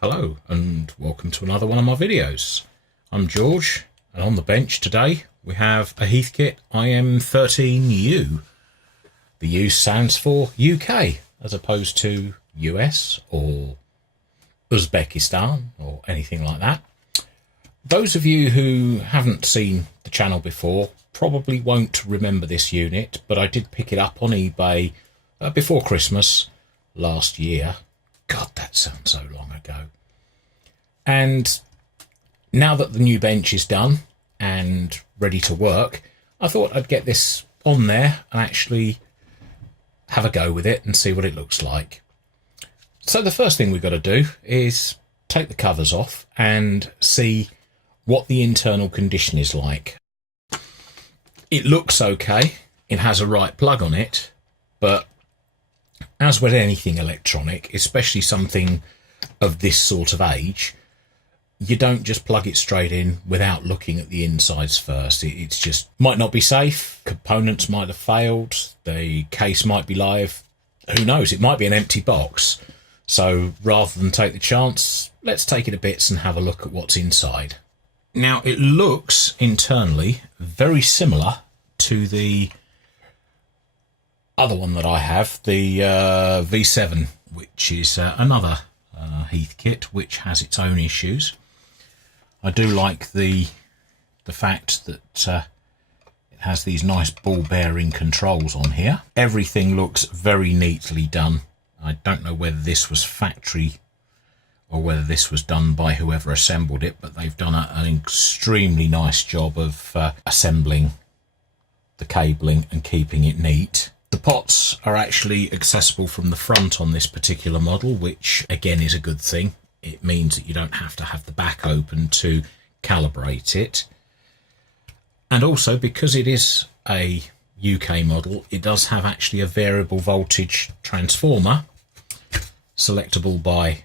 Hello and welcome to another one of my videos. I'm George, and on the bench today we have a Heathkit IM-13U. The U stands for UK as opposed to US or Uzbekistan or anything like that. Those of you who haven't seen the channel before probably won't remember this unit, but I did pick it up on eBay before Christmas last year. God, that sounds so long ago. And now that the new bench is done and ready to work, I thought I'd get this on there and actually have a go with it and see what it looks like. So the first thing we've got to do is take the covers off and see what the internal condition is like. It looks okay. It has a right plug on it, but as with anything electronic, especially something of this sort of age, you don't just plug it straight in without looking at the insides first. It's just might not be safe. Components might have failed. The case might be live. Who knows? It might be an empty box. So rather than take the chance, let's take it to bits and have a look at what's inside. Now, it looks internally very similar to the other one that I have, the V7, which is another Heathkit, which has its own issues. I do like the fact that it has these nice ball bearing controls on here. Everything looks very neatly done. I don't know whether this was factory or whether this was done by whoever assembled it, but they've done an extremely nice job of assembling the cabling and keeping it neat. The pots are actually accessible from the front on this particular model, which again is a good thing. It means that you don't have to have the back open to calibrate it. And also, because it is a UK model, it does have actually a variable voltage transformer selectable by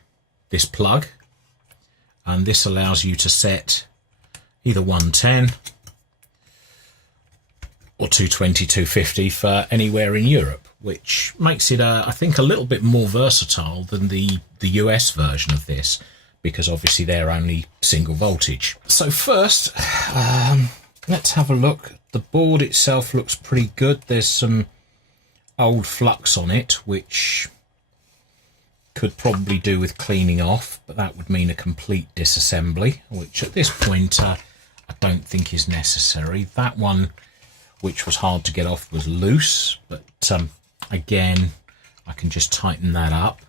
this plug, and this allows you to set either 110 or 220, 250 for anywhere in Europe, which makes it, I think, a little bit more versatile than the US version of this, because obviously they're only single voltage. So first, let's have a look. The board itself looks pretty good. There's some old flux on it, which could probably do with cleaning off, but that would mean a complete disassembly, which at this point I don't think is necessary. That one, which was hard to get off, was loose, but again, I can just tighten that up.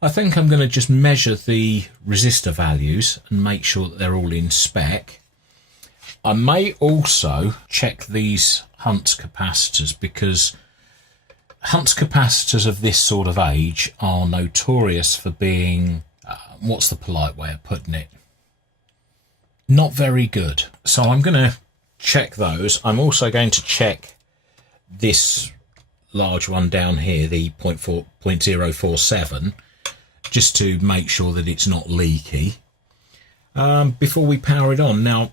I think I'm going to just measure the resistor values and make sure that they're all in spec. I may also check these Hunt's capacitors, because Hunt's capacitors of this sort of age are notorious for being, what's the polite way of putting it, not very good. So I'm going to check those. I'm also going to check this large one down here, the 0.047, just to make sure that it's not leaky before we power it on. Now,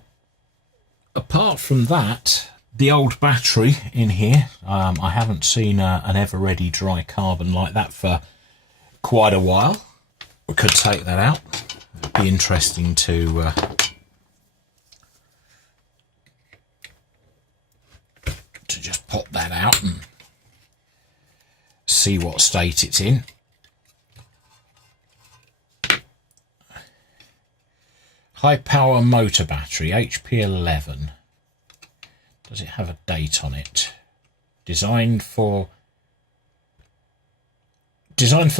apart from that, the old battery in here, I haven't seen an ever-ready dry carbon like that for quite a while. We could take that out. It'd be interesting to just pop that out and see what state it's in. High power motor battery, HP 11. Does it have a date on it? Designed for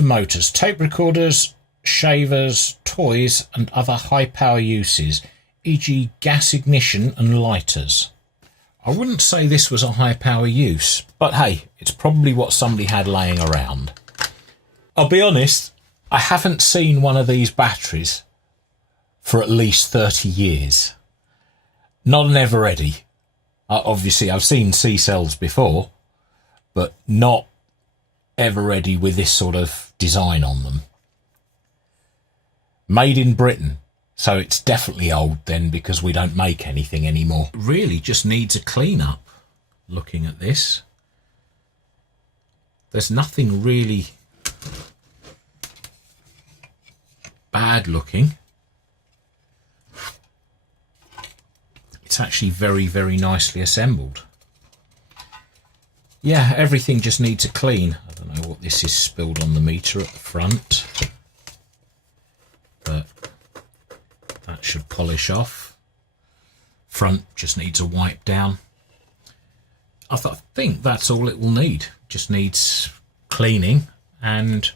motors, tape recorders, shavers, toys and other high power uses, e.g. gas ignition and lighters. I wouldn't say this was a high power use, but hey, it's probably what somebody had laying around. I'll be honest, I haven't seen one of these batteries for at least 30 years. Not an ever ready. Obviously, I've seen C-cells before, but not ever ready with this sort of design on them. Made in Britain. So it's definitely old then, because we don't make anything anymore. It really just needs a clean up, looking at this. There's nothing really bad looking. It's actually very, very nicely assembled. Yeah, everything just needs a clean. I don't know what this is spilled on the meter at the front, but that should polish off. Front just needs a wipe down. I think that's all it will need. Just needs cleaning and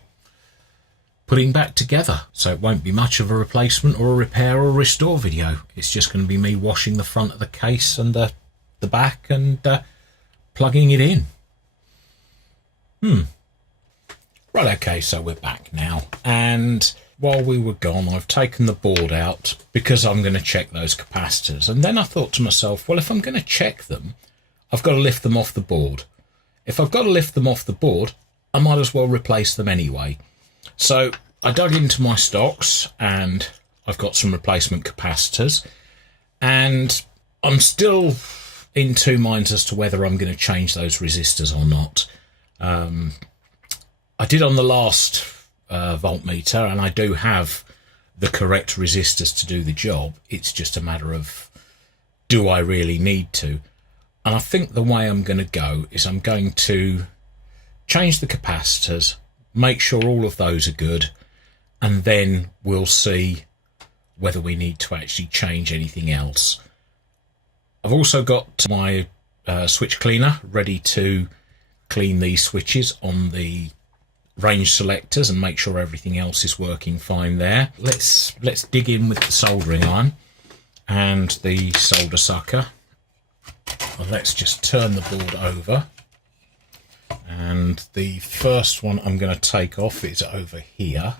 putting back together. So it won't be much of a replacement or a repair or restore video. It's just going to be me washing the front of the case and the back and plugging it in. Right, okay, so we're back now. And while we were gone, I've taken the board out because I'm going to check those capacitors. And then I thought to myself, well, if I'm going to check them, I've got to lift them off the board. If I've got to lift them off the board, I might as well replace them anyway. So I dug into my stocks and I've got some replacement capacitors, and I'm still in two minds as to whether I'm going to change those resistors or not. I did on the last voltmeter, and I do have the correct resistors to do the job. It's just a matter of, do I really need to? And I think the way I'm going to go is I'm going to change the capacitors, make sure all of those are good, and then we'll see whether we need to actually change anything else. I've also got my switch cleaner ready to clean these switches on the range selectors and make sure everything else is working fine there. Let's dig in with the soldering iron and the solder sucker. Let's just turn the board over, and the first one I'm going to take off is over here.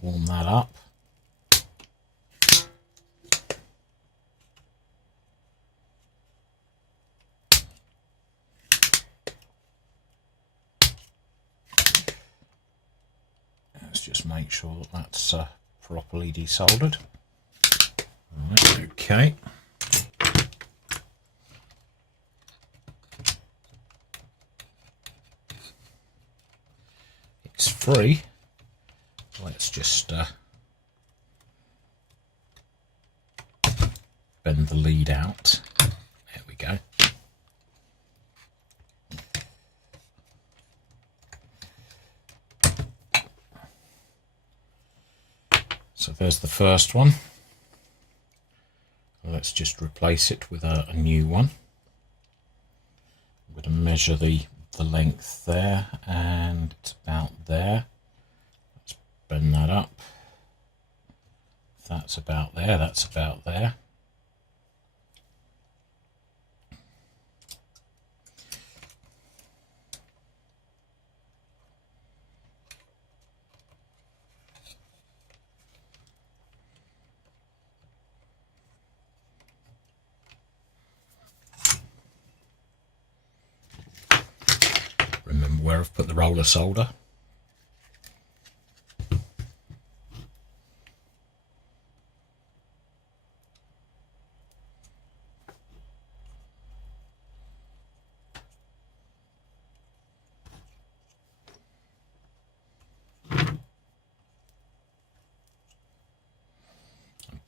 Warm that up. Let's just make sure that that's properly desoldered. Right, okay. It's free. Let's just bend the lead out. There we go. So there's the first one. Let's just replace it with a new one. I'm going to measure the length there, and it's about there. Let's bend that up. That's about there, that's about there. Remember where I've put the roller solder.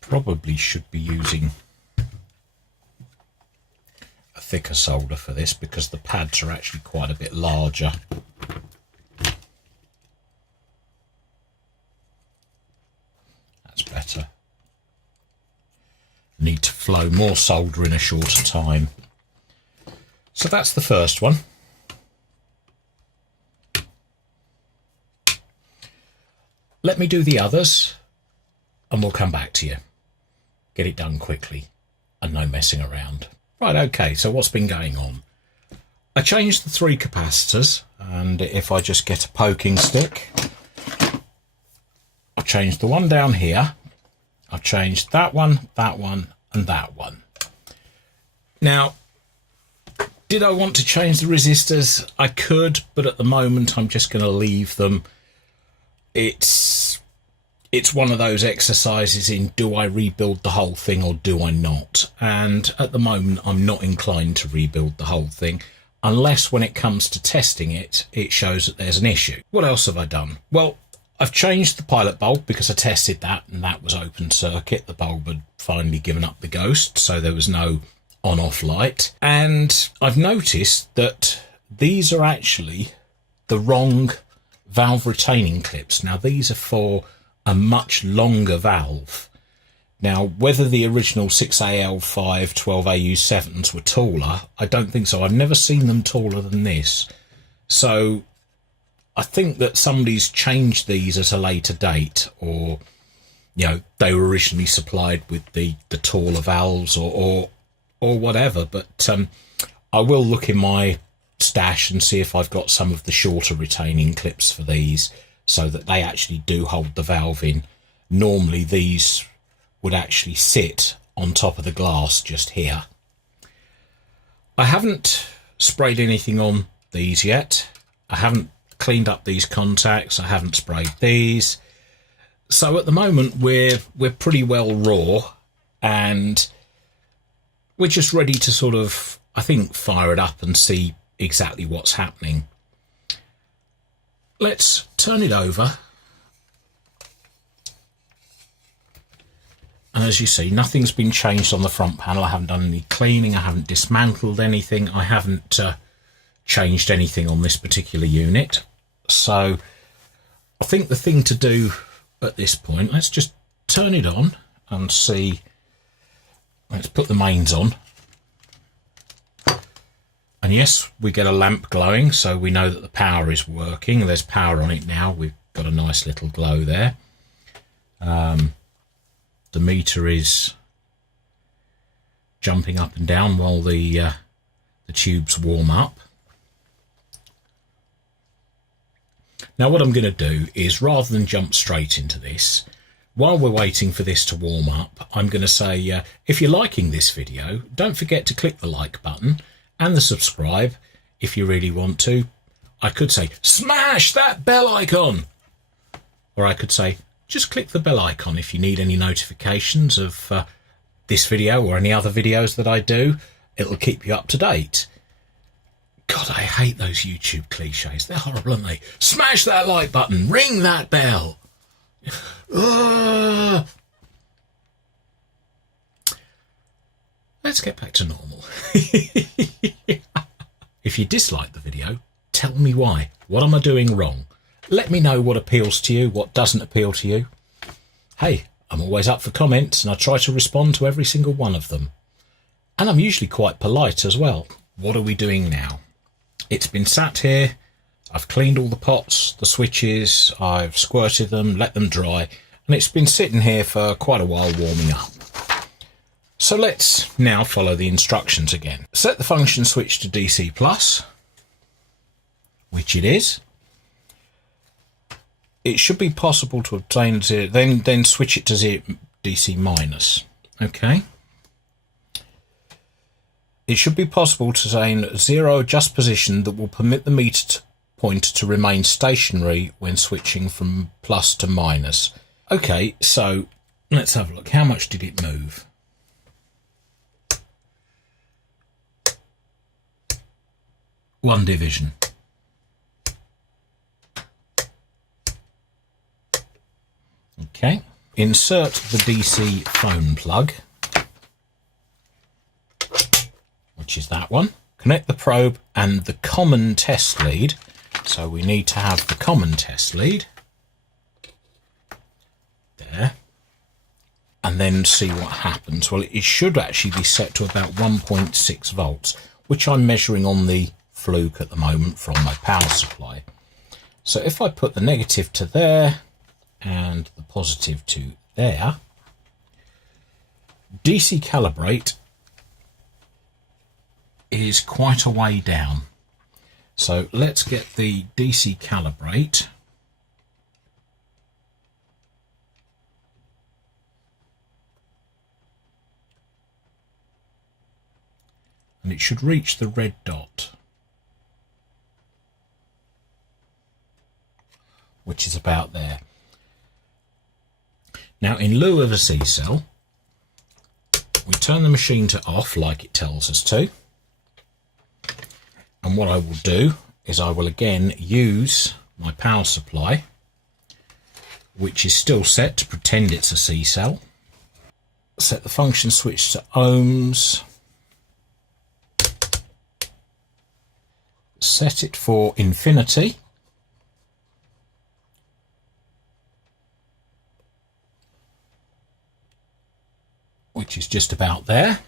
Probably should be using a thicker solder for this because the pads are actually quite a bit larger. That's better. Need to flow more solder in a shorter time. So that's the first one. Let me do the others and we'll come back to you. Get it done quickly and no messing around. Right, okay, so what's been going on? I changed the 3 capacitors, and if I just get a poking stick, I've changed the one down here, I've changed that one, and that one. Now, did I want to change the resistors? I could, but at the moment I'm just going to leave them. It's one of those exercises in, do I rebuild the whole thing or do I not? And at the moment, I'm not inclined to rebuild the whole thing, unless when it comes to testing it, it shows that there's an issue. What else have I done? Well, I've changed the pilot bulb because I tested that and that was open circuit. The bulb had finally given up the ghost, so there was no on-off light. And I've noticed that these are actually the wrong valve retaining clips. Now, these are for a much longer valve. Now, whether the original 6AL5 12AU7s were taller, I don't think so. I've never seen them taller than this. So I think that somebody's changed these at a later date, or, you know, they were originally supplied with the taller valves or whatever. But I will look in my stash and see if I've got some of the shorter retaining clips for these so that they actually do hold the valve in. Normally these would actually sit on top of the glass just here. I haven't sprayed anything on these yet. I haven't cleaned up these contacts. I haven't sprayed these. So at the moment we're pretty well raw, and we're just ready to sort of, I think, fire it up and see exactly what's happening. Let's turn it over. And as you see, nothing's been changed on the front panel. I haven't done any cleaning. I haven't dismantled anything. I haven't changed anything on this particular unit. So I think the thing to do at this point, let's just turn it on and see. Let's put the mains on. And yes, we get a lamp glowing, so we know that the power is working. There's power on it now. We've got a nice little glow there. The meter is jumping up and down while the tubes warm up. Now what I'm going to do is, rather than jump straight into this, while we're waiting for this to warm up, I'm going to say, if you're liking this video, don't forget to click the like button and the subscribe if you really want to. I could say, smash that bell icon! Or I could say, just click the bell icon if you need any notifications of this video or any other videos that I do. It'll keep you up to date. God, I hate those YouTube cliches. They're horrible, aren't they? Smash that like button. Ring that bell. Let's get back to normal. If you dislike the video, tell me why. What am I doing wrong? Let me know what appeals to you, what doesn't appeal to you. Hey, I'm always up for comments and I try to respond to every single one of them. And I'm usually quite polite as well. What are we doing now? It's been sat here. I've cleaned all the pots, the switches, I've squirted them, let them dry, and it's been sitting here for quite a while warming up. So let's now follow the instructions again. Set the function switch to DC plus, which it is. It should be possible to obtain zero, then switch it to DC minus. Okay. It should be possible to obtain zero adjust position that will permit the meter pointer to remain stationary when switching from plus to minus. Okay, so let's have a look. How much did it move? One division. Okay, insert the DC phone plug, which is that one. Connect the probe and the common test lead. So we need to have the common test lead there, and then see what happens. Well, it should actually be set to about 1.6 volts, which I'm measuring on the fluke at the moment from my power supply. So if I put the negative to there and the positive to there, DC Calibrate is quite a way down. So let's get the DC Calibrate. And it should reach the red dot, which is about there. Now, in lieu of a C-cell, we turn the machine to off like it tells us to. And what I will do is I will again use my power supply which is still set to pretend it's a C cell. Set the function switch to ohms. Set it for infinity. Which is just about there.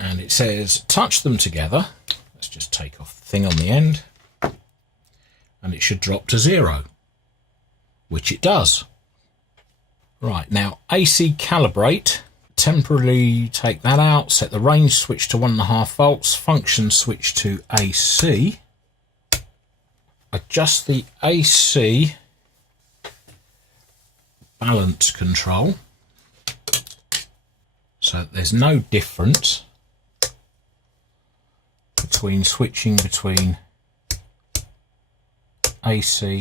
And it says touch them together. Let's just take off the thing on the end. And it should drop to 0, which it does. Right, now AC Calibrate. Temporarily take that out, set the range switch to 1.5 volts, function switch to AC. Adjust the AC balance control so that there's no difference between switching between AC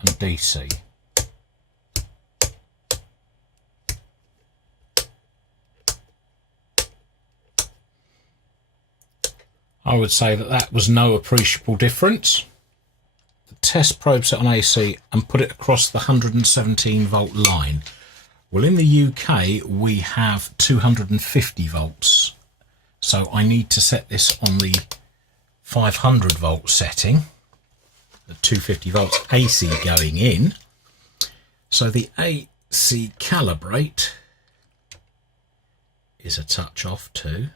and DC. I would say that that was no appreciable difference. The test probe set on AC and put it across the 117 volt line. Well, in the UK we have 250 volts, so I need to set this on the 500 volt setting, the 250 volts AC going in. So the AC Calibrate is a touch off too.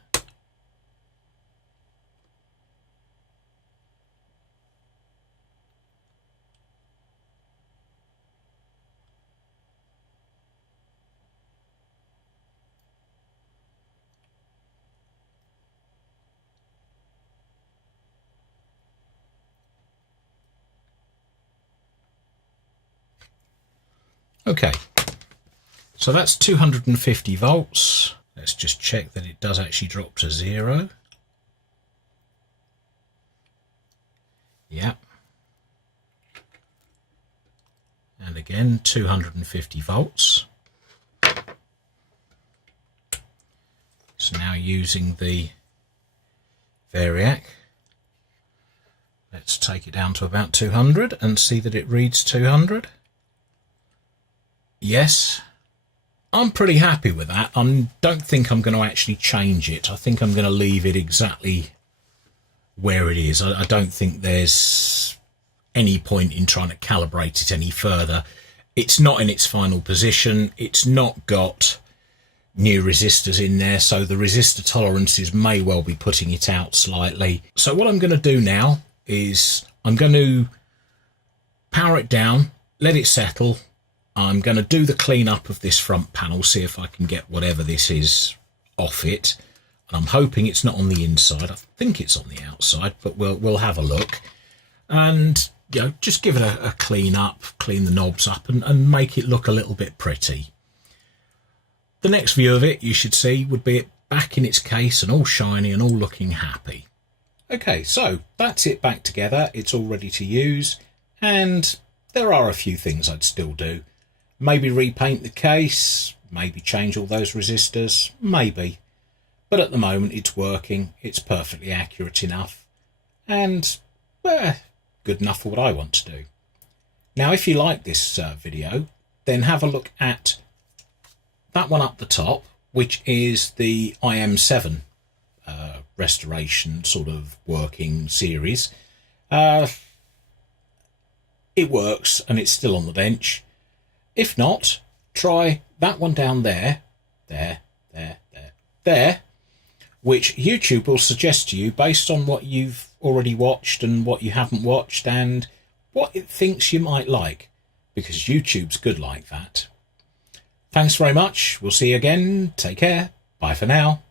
Okay, so that's 250 volts. Let's just check that it does actually drop to 0. Yep. And again, 250 volts. So now using the Variac, let's take it down to about 200 and see that it reads 200. Yes, I'm pretty happy with that. I don't think I'm going to actually change it. I think I'm going to leave it exactly where it is. I don't think there's any point in trying to calibrate it any further. It's not in its final position. It's not got new resistors in there, so the resistor tolerances may well be putting it out slightly. So what I'm going to do now is I'm going to power it down, let it settle. I'm going to do the cleanup of this front panel, see if I can get whatever this is off it. And I'm hoping it's not on the inside. I think it's on the outside, but we'll have a look. And you know, just give it a clean up, clean the knobs up and make it look a little bit pretty. The next view of it you should see would be it back in its case and all shiny and all looking happy. Okay, so that's it back together. It's all ready to use, and there are a few things I'd still do. Maybe repaint the case, maybe change all those resistors, maybe. But at the moment it's working, it's perfectly accurate enough, and good enough for what I want to do. Now if you like this video, then have a look at that one up the top, which is the IM-7 restoration sort of working series. It works and it's still on the bench. If not, try that one down there, which YouTube will suggest to you based on what you've already watched and what you haven't watched and what it thinks you might like, because YouTube's good like that. Thanks very much. We'll see you again. Take care. Bye for now.